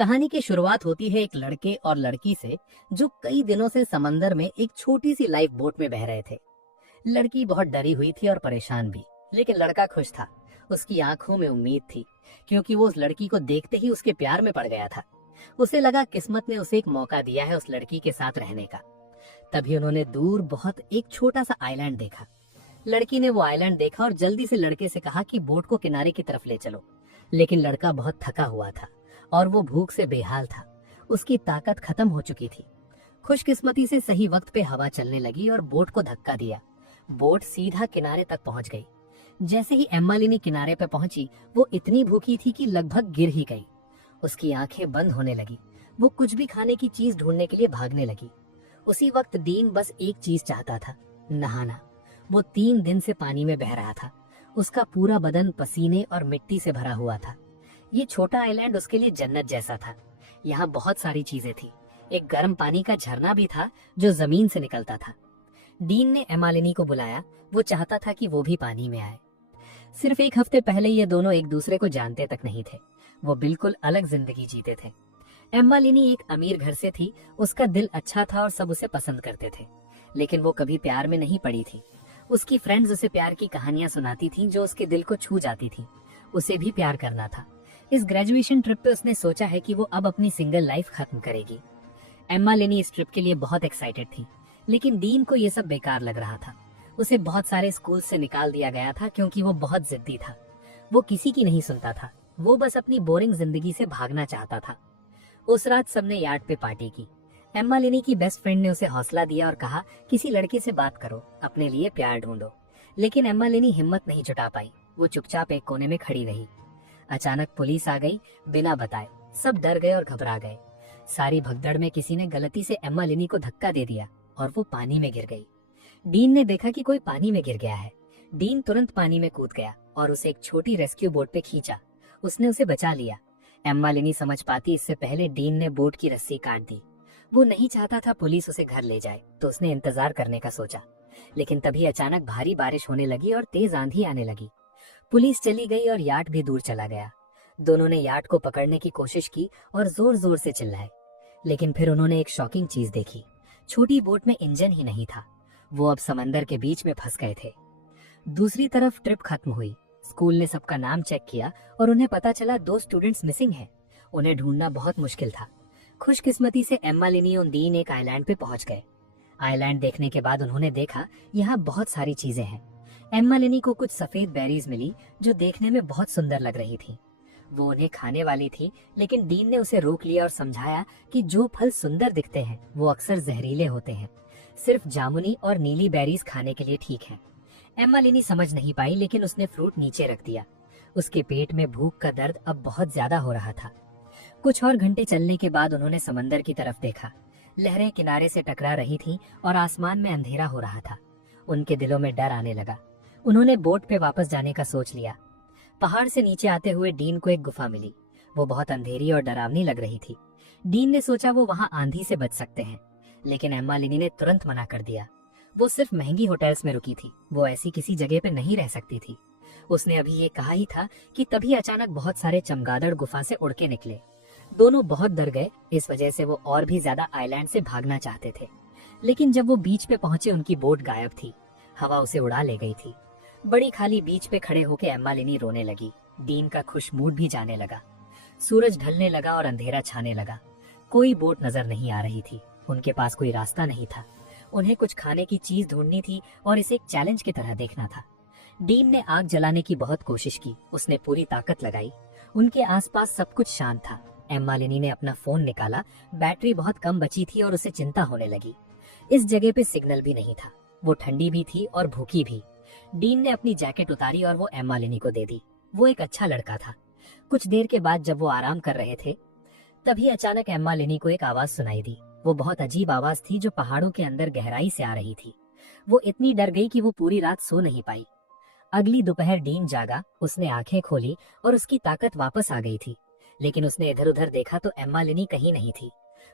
कहानी की शुरुआत होती है एक लड़के और लड़की से जो कई दिनों से समंदर में एक छोटी सी लाइफ बोट में बह रहे थे। लड़की बहुत डरी हुई थी और परेशान भी, लेकिन लड़का खुश था। उसकी आंखों में उम्मीद थी, क्योंकि वो उस लड़की को देखते ही उसके प्यार में पड़ गया था। उसे लगा किस्मत ने उसे एक मौका दिया है उस लड़की के साथ रहने का। तभी उन्होंने दूर बहुत एक छोटा सा आइलैंड देखा। लड़की ने वो आइलैंड देखा और जल्दी से लड़के से कहा कि बोट को किनारे की तरफ ले चलो। लेकिन लड़का बहुत थका हुआ था और वो भूख से बेहाल था। उसकी ताकत खत्म हो चुकी थी। खुशकिस्मती से सही वक्त पे हवा चलने लगी और बोट को धक्का दिया। बोट सीधा किनारे तक पहुंच गई। जैसे ही एम्मालिनी किनारे पे पहुंची, वो इतनी भूखी थी कि लगभग गिर ही गई। उसकी आंखें बंद होने लगी। वो कुछ भी खाने की चीज ढूंढने के लिए भागने लगी। उसी वक्त डीन बस एक चीज चाहता था, नहाना। वो 3 दिन से पानी में बह रहा था। उसका पूरा बदन पसीने और मिट्टी से भरा हुआ था। ये छोटा आइलैंड उसके लिए जन्नत जैसा था। यहाँ बहुत सारी चीजें थी। एक गर्म पानी का झरना भी था जो जमीन से निकलता था। डीन ने एमालिनी को बुलाया। वो चाहता था कि वो भी पानी में आए। सिर्फ एक हफ्ते पहले ये दोनों एक दूसरे को जानते तक नहीं थे। वो बिल्कुल अलग जिंदगी जीते थे। एम्मालिनी एक अमीर घर से थी। उसका दिल अच्छा था और सब उसे पसंद करते थे, लेकिन वो कभी प्यार में नहीं पड़ी थी। उसकी फ्रेंड्स उसे प्यार की कहानियां सुनाती थीं जो उसके दिल को छू जाती थी। उसे भी प्यार करना था। इस ग्रेजुएशन ट्रिप पे उसने सोचा है कि वो अब अपनी सिंगल लाइफ खत्म करेगी। एम्मालिनी इस ट्रिप के लिए बहुत एक्साइटेड थी, लेकिन डीन को ये सब बेकार लग रहा था। उसे बहुत सारे स्कूल से निकाल दिया गया था क्योंकि वो बहुत जिद्दी था। वो किसी की नहीं सुनता था। वो बस अपनी बोरिंग जिंदगी से भागना चाहता था। उस रात सबने यार्ड पे पार्टी की। एम्मालिनी की बेस्ट फ्रेंड ने उसे हौसला दिया और कहा, किसी लड़के से बात करो, अपने लिए प्यार ढूंढो। लेकिन एम्मालिनी हिम्मत नहीं जुटा पाई। वो चुपचाप एक कोने में खड़ी रही। अचानक पुलिस आ गई, बिना बताए। सब डर गए और घबरा गए। सारी भगदड़ में किसी ने गलती से एम्मालिनी को धक्का दे दिया और वो पानी में गिर गई। डीन ने देखा कि कोई पानी में गिर गया है। डीन तुरंत पानी में कूद गया और उसे एक छोटी रेस्क्यू बोट पे खींचा। उसने उसे बचा लिया। एम्मालिनी समझ पाती इससे पहले डीन ने बोट की रस्सी काट दी। वो नहीं चाहता था पुलिस उसे घर ले जाए, तो उसने इंतजार करने का सोचा। लेकिन तभी अचानक भारी बारिश होने लगी और तेज आंधी आने लगी। पुलिस चली गई और याट भी दूर चला गया। दोनों ने याट को पकड़ने की कोशिश की और जोर जोर से चिल्लाए। लेकिन फिर उन्होंने एक शॉकिंग चीज देखी। छोटी बोट में इंजन ही नहीं था। वो अब समंदर के बीच में फंस गए थे। दूसरी तरफ ट्रिप खत्म हुई। स्कूल ने सबका नाम चेक किया और उन्हें पता चला 2 स्टूडेंट्स मिसिंग हैं। उन्हें ढूंढना बहुत मुश्किल था। खुशकिस्मती से एम्मालिनी और डीन एक आइलैंड पे पहुंच गए। आइलैंड देखने के बाद उन्होंने देखा यहाँ बहुत सारी चीजें हैं। एम्मालिनी को कुछ सफेद बेरीज मिली जो देखने में बहुत सुंदर लग रही थी। वो उन्हें खाने वाली थी, लेकिन डीन ने उसे रोक लिया और समझाया कि जो फल सुंदर दिखते हैं वो अक्सर जहरीले होते हैं। सिर्फ जामुनी और नीली बेरीज खाने के लिए ठीक है। एम्मालिनी समझ नहीं पाई, लेकिन उसने फ्रूट नीचे रख दिया। उसके पेट में भूख का दर्द अब बहुत ज्यादा हो रहा था। कुछ और घंटे चलने के बाद उन्होंने समंदर की तरफ देखा। लहरें किनारे से टकरा रही थीं और आसमान में अंधेरा हो रहा था। उनके दिलों में डर आने लगा। उन्होंने बोट पे वापस जाने का सोच लिया। पहाड़ से नीचे आते हुए डीन को एक गुफा मिली। वो बहुत अंधेरी और डरावनी लग रही थी। डीन ने सोचा वो वहाँ आंधी से बच सकते हैं, लेकिन एम्मालिनी ने तुरंत मना कर दिया। वो सिर्फ महंगी होटल्स में रुकी थी। वो ऐसी किसी जगह पे नहीं रह सकती थी। उसने अभी ये कहा ही था कि तभी अचानक बहुत सारे चमगादड़ गुफा से उड़ के निकले। दोनों बहुत डर गए। इस वजह से वो और भी ज्यादा आइलैंड से भागना चाहते थे। लेकिन जब वो बीच पे पहुंचे, उनकी बोट गायब थी। हवा उसे उड़ा ले गई थी। बड़ी खाली बीच पे खड़े होके एम्मालिनी रोने लगी। डीन का खुश मूड भी जाने लगा। सूरज ढलने लगा और अंधेरा छाने लगा। कोई बोट नजर नहीं आ रही थी। उनके पास कोई रास्ता नहीं था। उन्हें कुछ खाने की चीज ढूंढनी थी और इसे एक चैलेंज की तरह देखना था। डीन ने आग जलाने की बहुत कोशिश की। उसने पूरी ताकत लगाई। उनके आसपास सब कुछ शांत था। एम्मालिनी ने अपना फोन निकाला। बैटरी बहुत कम बची थी और उसे चिंता होने लगी। इस जगह पे सिग्नल भी नहीं था। वो ठंडी भी थी और भूखी भी। डीन ने अपनी जैकेट उतारी और वो एम्मालिनी को दे दी। वो एक अच्छा लड़का था। कुछ देर के बाद जब वो आराम कर रहे थे, तभी अचानक एम्मालिनी को एक आवाज सुनाई दी। वो बहुत अजीब आवाज थी जो पहाड़ों के अंदर गहराई से आ रही थी। वो इतनी डर गई कि वो पूरी रात सो नहीं पाई। अगली दोपहर डीन जागा। उसने आंखें खोली और उसकी ताकत वापस आ गई थी। लेकिन उसने इधर उधर देखा तो एम्मालिनी कहीं नहीं थी।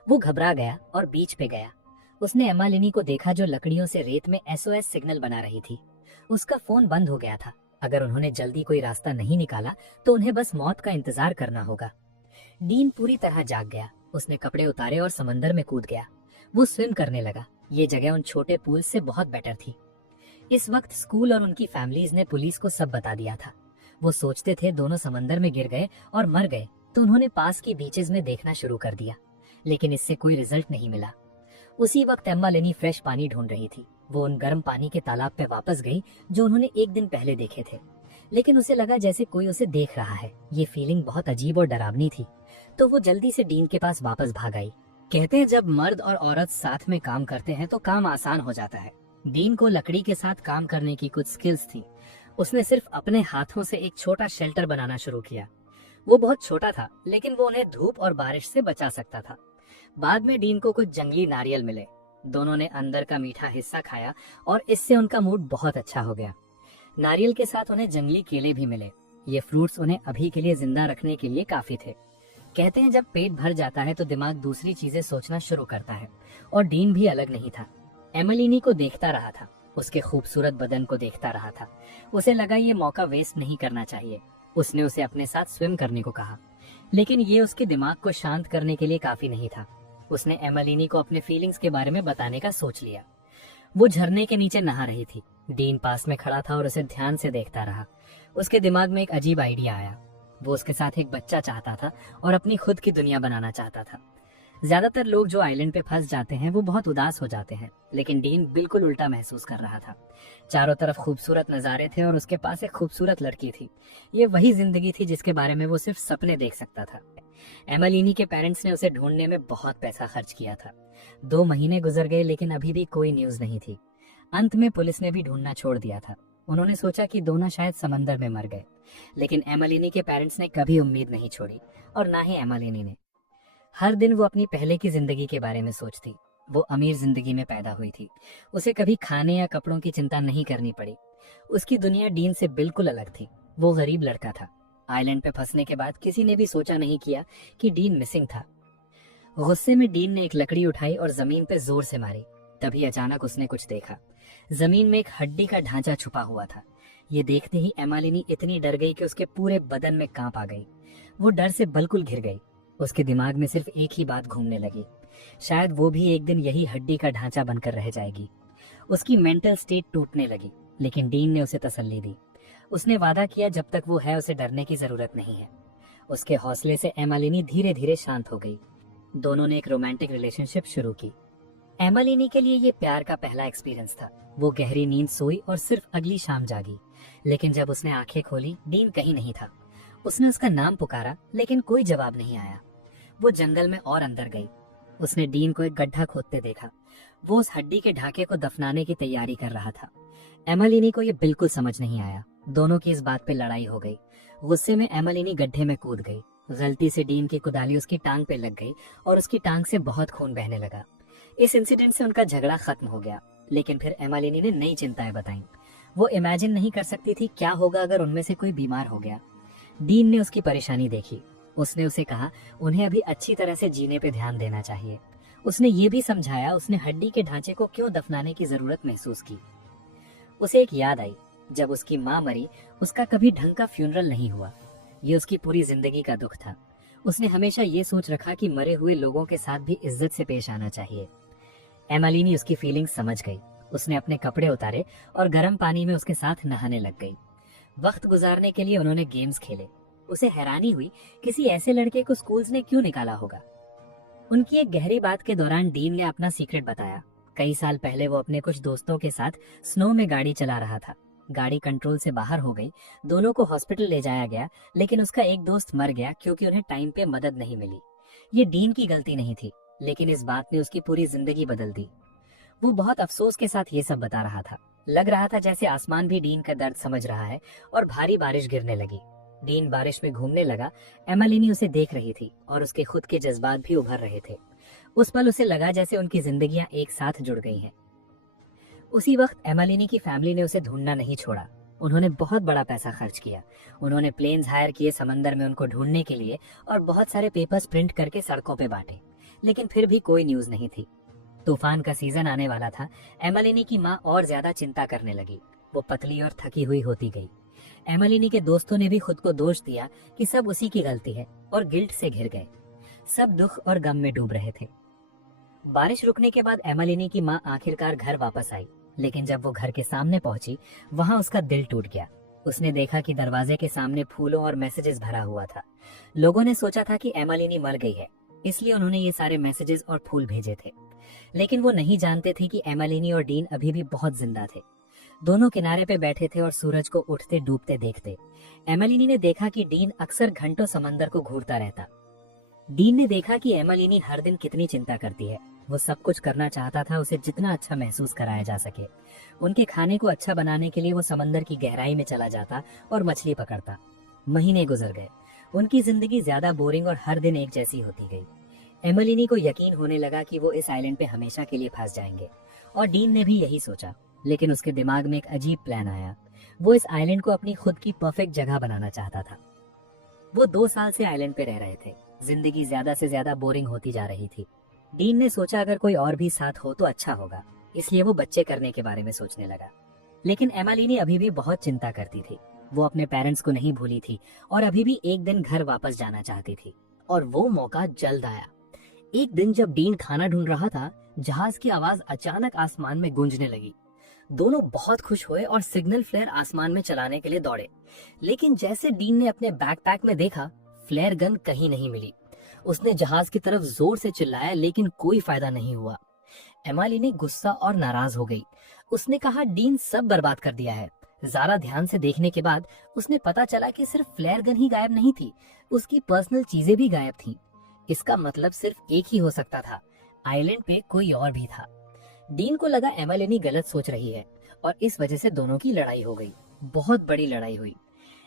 वो घबरा गया और बीच पे गया। उसने एम्मालिनी को देखा जो लकड़ियों से रेत में SOS सिग्नल बना रही थी। उसका फोन बंद हो गया था। अगर उन्होंने जल्दी कोई रास्ता नहीं निकाला तो उन्हें बस मौत का इंतजार करना होगा। डीन पूरी तरह जाग गया। उसने कपड़े उतारे और समंदर में कूद गया। वो स्विम करने लगा। ये जगह उन छोटे पूल से बहुत बेटर थी। इस वक्त स्कूल और उनकी फैमिलीज ने पुलिस को सब बता दिया था। वो सोचते थे दोनों समंदर में गिर गए और मर गए, तो उन्होंने पास की बीचेस में देखना शुरू कर दिया, लेकिन इससे कोई रिजल्ट नहीं मिला। उसी वक्त एम्मा लेनी फ्रेश पानी ढूंढ रही थी। वो उन गर्म पानी के तालाब पे वापस गई जो उन्होंने एक दिन पहले देखे थे, लेकिन उसे लगा जैसे कोई उसे देख रहा है। ये फीलिंग बहुत अजीब और डरावनी थी, तो वो जल्दी से डीन के पास वापस भाग आई। कहते हैं जब मर्द और औरत साथ में काम करते हैं तो काम आसान हो जाता है। डीन को लकड़ी के साथ काम करने की कुछ स्किल्स थी। उसने सिर्फ अपने हाथों से एक छोटा शेल्टर बनाना शुरू किया। वो बहुत छोटा था, लेकिन वो उन्हें धूप और बारिश से बचा सकता था। बाद में डीन को कुछ जंगली नारियल मिले। दोनों ने अंदर का मीठा हिस्सा खाया और इससे उनका मूड बहुत अच्छा हो गया। नारियल के साथ उन्हें जंगली केले भी मिले। ये फ्रूट्स उन्हें अभी के लिए जिंदा रखने के लिए काफी थे। कहते हैं जब पेट भर जाता है तो दिमाग दूसरी चीजें सोचना शुरू करता है, और डीन भी अलग नहीं था। एमिलिनी को देखता रहा था, उसके खूबसूरत बदन को देखता रहा था। उसे लगा ये मौका वेस्ट नहीं करना चाहिए। उसने उसे अपने साथ स्विम करने को कहा, लेकिन ये उसके दिमाग को शांत करने के लिए काफी नहीं था। उसने एमिलिनी को अपने फीलिंग्स के बारे में बताने का सोच लिया। वो झरने के नीचे नहा रही थी। डीन पास में खड़ा था और उसे ध्यान से देखता रहा। उसके दिमाग में एक अजीब आइडिया आया। वो उसके साथ एक बच्चा चाहता था और अपनी खुद की दुनिया बनाना चाहता था। ज्यादातर लोग जो आइलैंड पे फंस जाते हैं वो बहुत उदास हो जाते हैं, लेकिन डीन बिल्कुल उल्टा महसूस कर रहा था। चारों तरफ खूबसूरत नजारे थे और उसके पास एक खूबसूरत लड़की थी। ये वही जिंदगी थी जिसके बारे में वो सिर्फ सपने देख सकता था। एमिलिनी के पेरेंट्स ने उसे ढूंढने में बहुत पैसा खर्च किया था। 2 महीने गुजर गए, लेकिन अभी भी कोई न्यूज नहीं थी। अंत में पुलिस ने भी ढूंढना छोड़ दिया था। उन्होंने सोचा कि दोनों शायद समंदर में मर गए, लेकिन एमिलिनी के पेरेंट्स ने कभी उम्मीद नहीं छोड़ी, और ना ही एमिलिनी ने। हर दिन वो अपनी पहले की जिंदगी के बारे में सोचती। वो अमीर जिंदगी में पैदा हुई थी। उसे कभी खाने या कपड़ों की चिंता नहीं करनी पड़ी। उसकी दुनिया डीन से बिल्कुल अलग थी। वो गरीब लड़का था। आइलैंड पे फंसने के बाद किसी ने भी सोचा नहीं किया कि डीन मिसिंग था। गुस्से में डीन ने एक लकड़ी उठाई और जमीन पे जोर से मारी। तभी अचानक उसने कुछ देखा। जमीन में एक हड्डी का ढांचा छुपा हुआ था। ये देखते ही एमिलिनी इतनी डर गई कि उसके पूरे बदन में कांप आ गई। वो डर से बिल्कुल घिर गई। उसके दिमाग में सिर्फ एक ही बात घूमने लगी, शायद वो भी एक दिन यही हड्डी का ढांचा बनकर रह जाएगी। उसकी मेंटल स्टेट टूटने लगी, लेकिन डीन ने उसे तसल्ली दी। उसने वादा किया जब तक वो है उसे डरने की जरूरत नहीं है। उसके हौसले से एमिलिनी धीरे धीरे शांत हो गई। दोनों ने एक रोमांटिक रिलेशनशिप शुरू की। एमिलिनी के लिए ये प्यार का पहला एक्सपीरियंस था। वो गहरी नींद सोई और सिर्फ अगली शाम जागी, लेकिन जब उसने आंखें खोली डीन कहीं नहीं था। उसने उसका नाम पुकारा, लेकिन कोई जवाब नहीं आया। वो जंगल में और अंदर गई। उसने डीन को एक गड्ढा खोदते देखा। वो उस हड्डी के ढाके को दफनाने की तैयारी कर रहा था। एमिलिनी को ये बिल्कुल समझ नहीं आया। दोनों की इस बात पे लड़ाई हो गई। गुस्से में एमिलिनी गड्ढे में कूद गई। गलती से डीन की कुदाली उसकी टांग पे लग गई और उसकी टांग से बहुत खून बहने लगा। इस इंसिडेंट से उनका झगड़ा खत्म हो गया, लेकिन फिर एमिलिनी ने नई चिंताएं बताई। वो इमेजिन नहीं कर सकती थी क्या होगा अगर उनमें से कोई बीमार हो गया। डीन ने उसकी परेशानी देखी। उसने उसे कहा उन्हें अभी अच्छी तरह से जीने पे ध्यान देना चाहिए। उसने ये भी समझाया उसने हड्डी के ढांचे को क्यों दफनाने की जरूरत महसूस की। उसे एक याद आई, जब उसकी माँ मरी उसका कभी ढंग का फ्यूनरल नहीं हुआ। ये उसकी पूरी जिंदगी का दुख था। उसने हमेशा ये सोच रखा कि मरे हुए लोगों के साथ भी इज्जत से पेश आना चाहिए। एमिलिनी उसकी फीलिंग्स समझ गई। उसने अपने कपड़े उतारे और गर्म पानी में उसके साथ नहाने लग गई। वक्त गुजारने के लिए उन्होंने गेम्स खेले। उसे हैरानी हुई किसी ऐसे लड़के को स्कूल्स ने क्यों निकाला होगा। उनकी एक गहरी बात के दौरान डीन ने अपना सीक्रेट बताया। कई साल पहले वो अपने कुछ दोस्तों के साथ स्नो में गाड़ी चला रहा था। गाड़ी कंट्रोल से बाहर हो गई। दोनों को हॉस्पिटल ले जाया गया, लेकिन उसका एक दोस्त मर गया क्योंकि उन्हें टाइम पे मदद नहीं मिली। ये डीन की गलती नहीं थी, लेकिन इस बात ने उसकी पूरी जिंदगी बदल दी। वो बहुत अफसोस के साथ ये सब बता रहा था। लग रहा था जैसे आसमान भी डीन का दर्द समझ रहा है, और भारी बारिश गिरने लगी। डीन बारिश में घूमने लगा। एमिलिनी उसे देख रही थी और उसके खुद के जज्बात भी उभर रहे थे। उस पल उसे लगा जैसे उनकी जिंदगियां एक साथ जुड़ गई हैं। उसी वक्त एमिलिनी की फैमिली ने उसे ढूंढना नहीं छोड़ा। उन्होंने बहुत बड़ा पैसा खर्च किया। उन्होंने प्लेन्स हायर किए समंदर में उनको ढूंढने के लिए, और बहुत सारे पेपर्स प्रिंट करके सड़कों पे बांटे, लेकिन फिर भी कोई न्यूज नहीं थी। तूफान का सीजन आने वाला था। एमिलिनी की माँ और ज्यादा चिंता करने लगी। वो पतली और थकी हुई होती गई। एमिलिनी के दोस्तों ने भी खुद को दोष दिया कि सब उसी की गलती है और गिल्ट से घिर गए। सब दुख और गम में डूब रहे थे। बारिश रुकने के बाद एमिलिनी की माँ आखिरकार घर वापस आई, लेकिन जब वो घर के सामने पहुंची, वहां उसका दिल टूट गया। उसने देखा कि दरवाजे के सामने फूलों और मैसेजेस भरा हुआ था। लोगों ने सोचा था कि एमिलिनी मर गई है, इसलिए उन्होंने ये सारे मैसेजेस और फूल भेजे थे। लेकिन वो नहीं जानते थे कि एमिलिनी और डीन अभी भी बहुत जिंदा थे। दोनों किनारे पे बैठे थे और सूरज को उठते डूबते देखते। एमिलिनी ने देखा कि डीन अक्सर घंटों समंदर को घूरता रहता। डीन ने देखा कि एमिलिनी हर दिन कितनी चिंता करती है। वो सब कुछ करना चाहता था उसे जितना अच्छा महसूस कराया जा सके। उनके खाने को अच्छा बनाने के लिए वो समंदर की गहराई में चला जाता और मछली पकड़ता। महीने गुजर गए। उनकी जिंदगी ज्यादा बोरिंग और हर दिन एक जैसी होती गई। एमिलिनी को यकीन होने लगा कि वो इस आइलैंड पे हमेशा के लिए फंस जाएंगे, और डीन ने भी यही सोचा। लेकिन उसके दिमाग में एक अजीब प्लान आया। वो इस आइलैंड को अपनी खुद की परफेक्ट जगह बनाना चाहता था। वो 2 साल से आइलैंड पे रह रहे थे। जिंदगी ज्यादा से ज्यादा बोरिंग होती जा रही थी। डीन ने सोचा अगर कोई और भी साथ हो तो अच्छा होगा, इसलिए वो बच्चे करने के बारे में सोचने लगा। लेकिन एमिलिनी अभी भी बहुत चिंता करती थी। वो अपने पेरेंट्स को नहीं भूली थी और अभी भी एक दिन घर वापस जाना चाहती थी। और वो मौका जल्द आया। एक दिन जब डीन खाना ढूंढ रहा था, जहाज की आवाज अचानक आसमान में गूंजने लगी। दोनों बहुत खुश हुए और सिग्नल फ्लेयर आसमान में चलाने के लिए दौड़े। लेकिन जैसे डीन ने अपने बैकपैक में देखा, फ्लेयर गन कहीं नहीं मिली। उसने जहाज की तरफ जोर से चिल्लाया, लेकिन कोई फायदा नहीं हुआ। एमिलिनी गुस्सा और नाराज हो गई। उसने कहा, डीन सब बर्बाद कर दिया है। ज़रा ध्यान से देखने के बाद उसने पता चला कि सिर्फ फ्लेयर गन ही गायब नहीं थी, उसकी पर्सनल चीजें भी गायब थीं। इसका मतलब सिर्फ एक ही हो सकता था, आइलैंड पे कोई और भी था। डीन को लगा एमिलिनी गलत सोच रही है और इस वजह से दोनों की लड़ाई हो गई। बहुत बड़ी लड़ाई हुई।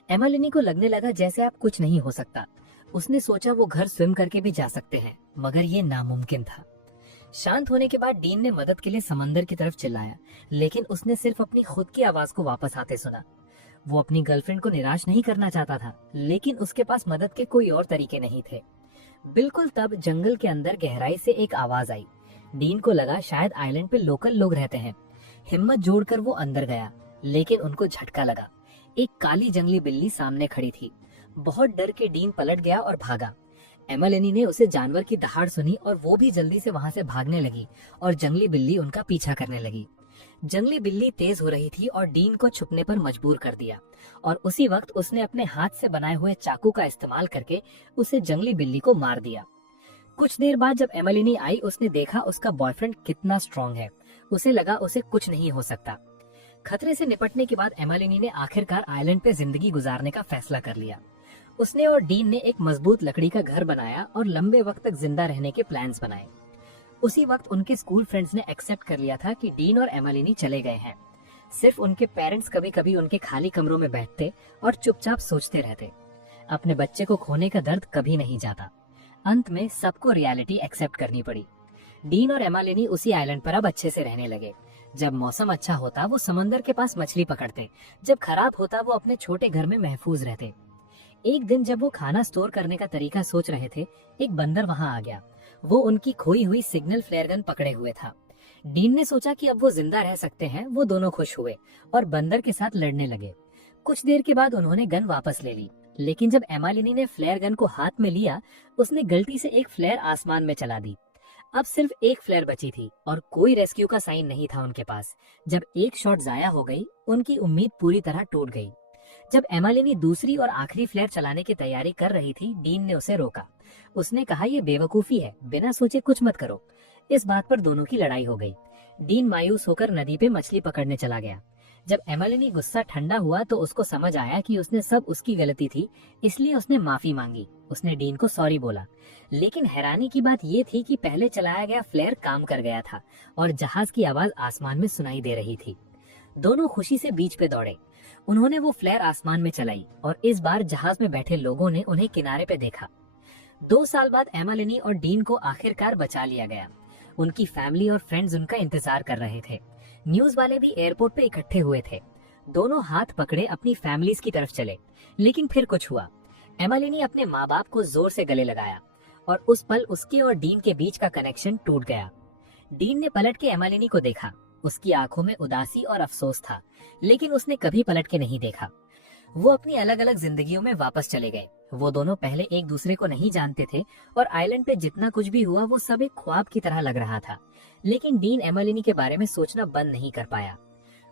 एमिलिनी को लगने लगा जैसे अब कुछ नहीं हो सकता। उसने सोचा वो घर स्विम करके भी जा सकते हैं, मगर ये नामुमकिन था। शांत होने के बाद डीन ने मदद के लिए समंदर की तरफ चिल्लाया, लेकिन उसने सिर्फ अपनी खुद की आवाज को वापस आते सुना। वो अपनी गर्लफ्रेंड को निराश नहीं करना चाहता था, लेकिन उसके पास मदद के कोई और तरीके नहीं थे। बिल्कुल तब जंगल के अंदर गहराई से एक आवाज आई। डीन को लगा शायद आइलैंड पे लोकल लोग रहते हैं। हिम्मत जोड़कर वो अंदर गया, लेकिन उनको झटका लगा। एक काली जंगली बिल्ली सामने खड़ी थी। बहुत डर के डीन पलट गया और भागा। एमिलिनी ने उसे जानवर की दहाड़ सुनी और वो भी जल्दी से वहां से भागने लगी और जंगली बिल्ली उनका पीछा करने लगी। जंगली बिल्ली तेज हो रही थी और डीन को छुपने पर मजबूर कर दिया, और उसी वक्त उसने अपने हाथ से बनाए हुए चाकू का इस्तेमाल करके उसे जंगली बिल्ली को मार दिया। कुछ देर बाद जब एमिलिनी आई, उसने देखा उसका बॉयफ्रेंड कितना स्ट्रांग है। उसे लगा उसे कुछ नहीं हो सकता। खतरे से निपटने के बाद एमिलिनी ने आखिरकार आइलैंड पे जिंदगी गुजारने का फैसला कर लिया। उसने और डीन ने एक मजबूत लकड़ी का घर बनाया और लंबे वक्त तक जिंदा रहने के प्लान्स बनाए। उसी वक्त उनके स्कूल फ्रेंड्स ने एक्सेप्ट कर लिया था कि डीन और एमिलिनी चले गए हैं। सिर्फ उनके पेरेंट्स कभी कभी उनके खाली कमरों में बैठते और चुपचाप सोचते रहते। अपने बच्चे को खोने का दर्द कभी नहीं जाता। अंत में सबको रियलिटी एक्सेप्ट करनी पड़ी। डीन और एमिलिनी उसी आइलैंड पर अब अच्छे से रहने लगे। जब मौसम अच्छा होता वो समंदर के पास मछली पकड़ते, जब खराब होता वो अपने छोटे घर में महफूज रहते। एक दिन जब वो खाना स्टोर करने का तरीका सोच रहे थे, एक बंदर वहां आ गया। वो उनकी खोई हुई सिग्नल फ्लेयर गन पकड़े हुए था। डीन ने सोचा कि अब वो जिंदा रह सकते हैं। वो दोनों खुश हुए और बंदर के साथ लड़ने लगे। कुछ देर के बाद उन्होंने गन वापस ले ली, लेकिन जब एमिलिनी ने फ्लेयर गन को हाथ में लिया, उसने गलती से एक फ्लेयर आसमान में चला दी। अब सिर्फ एक फ्लेयर बची थी और कोई रेस्क्यू का साइन नहीं था उनके पास। जब एक शॉट जाया हो गई, उनकी उम्मीद पूरी तरह टूट गई। जब एमिलिनी दूसरी और आखिरी फ्लेयर चलाने की तैयारी कर रही थी, डीन ने उसे रोका। उसने कहा, ये बेवकूफी है, बिना सोचे कुछ मत करो। इस बात पर दोनों की लड़ाई हो गई। डीन मायूस होकर नदी पे मछली पकड़ने चला गया। जब एमिलिनी गुस्सा ठंडा हुआ तो उसको समझ आया कि उसने सब उसकी गलती थी, इसलिए उसने माफी मांगी। उसने डीन को सॉरी बोला। लेकिन हैरानी की बात ये थी कि पहले चलाया गया फ्लेयर काम कर गया था और जहाज की आवाज आसमान में सुनाई दे रही थी। दोनों खुशी से बीच पे दौड़े। उन्होंने वो फ्लेयर आसमान में चलाई और इस बार जहाज में बैठे लोगों ने उन्हें किनारे पे देखा। 2 साल बाद एमिलिनी और डीन को आखिरकार बचा लिया गया। उनकी फैमिली और फ्रेंड्स उनका इंतजार कर रहे थे। न्यूज वाले भी एयरपोर्ट पे इकट्ठे हुए थे। दोनों हाथ पकड़े अपनी फैमिलीज की तरफ चले। लेकिन फिर कुछ हुआ। एमिलिनी अपने माँ बाप को जोर से गले लगाया और उस पल उसके और डीन के बीच का कनेक्शन टूट गया। डीन ने पलट के एमिलिनी को देखा। उसकी आंखों में उदासी और अफसोस था, लेकिन उसने कभी पलट के नहीं देखा। वो अपनी अलग अलग जिंदगियों में वापस चले गए। वो दोनों पहले एक दूसरे को नहीं जानते थे और आइलैंड पे जितना कुछ भी हुआ वो सब एक ख्वाब की तरह लग रहा था। लेकिन डीन एमिलिनी के बारे में सोचना बंद नहीं कर पाया।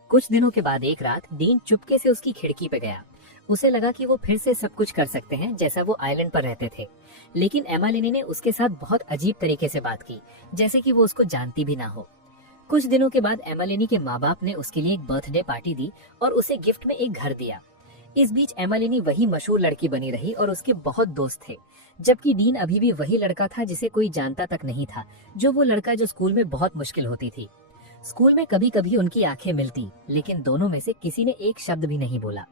कुछ दिनों के बाद एक रात डीन चुपके से उसकी खिड़की पे गया। उसे लगा कि वो फिर से सब कुछ कर सकते हैं जैसा वो आइलैंड पर रहते थे। लेकिन एमिलिनी ने उसके साथ बहुत अजीब तरीके से बात की, जैसे कि वो उसको जानती भी ना हो। कुछ दिनों के बाद एमिलिनी के माँ बाप ने उसके लिए एक बर्थडे पार्टी दी और उसे गिफ्ट में एक घर दिया। इस बीच एमिलिनी वही मशहूर लड़की बनी रही और उसके बहुत दोस्त थे, जबकि डीन अभी भी वही लड़का था जिसे कोई जानता तक नहीं था, जो वो लड़का जो स्कूल में बहुत मुश्किल होती थी। स्कूल में कभी कभी उनकी आंखें मिलती, लेकिन दोनों में से किसी ने एक शब्द भी नहीं बोला।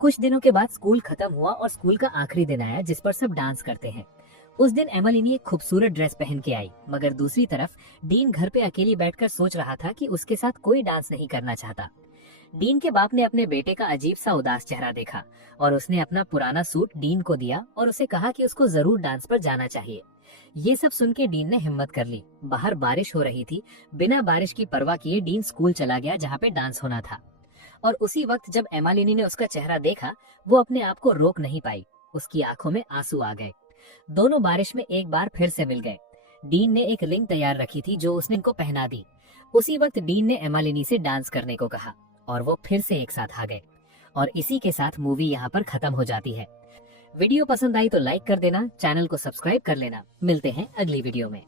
कुछ दिनों के बाद स्कूल खत्म हुआ और स्कूल का आखिरी दिन आया जिस पर सब डांस करते हैं। उस दिन एमिलिनी एक खूबसूरत ड्रेस पहन के आई, मगर दूसरी तरफ डीन घर पे अकेली बैठकर सोच रहा था कि उसके साथ कोई डांस नहीं करना चाहता। डीन के बाप ने अपने बेटे का अजीब सा उदास चेहरा देखा और उसने अपना पुराना सूट डीन को दिया और उसे कहा कि उसको जरूर डांस पर जाना चाहिए। ये सब सुन के डीन ने हिम्मत कर ली। बाहर बारिश हो रही थी। बिना बारिश की परवाह किए डीन स्कूल चला गया जहाँ पे डांस होना था। और उसी वक्त जब एमिलिनी ने उसका चेहरा देखा, वो अपने आप को रोक नहीं पाई। उसकी आंखों में आंसू आ गए। दोनों बारिश में एक बार फिर से मिल गए। डीन ने एक रिंग तैयार रखी थी जो उसने इनको पहना दी। उसी वक्त डीन ने एमिलिनी से डांस करने को कहा और वो फिर से एक साथ आ गए। और इसी के साथ मूवी यहाँ पर खत्म हो जाती है। वीडियो पसंद आई तो लाइक कर देना, चैनल को सब्सक्राइब कर लेना। मिलते हैं अगली वीडियो में।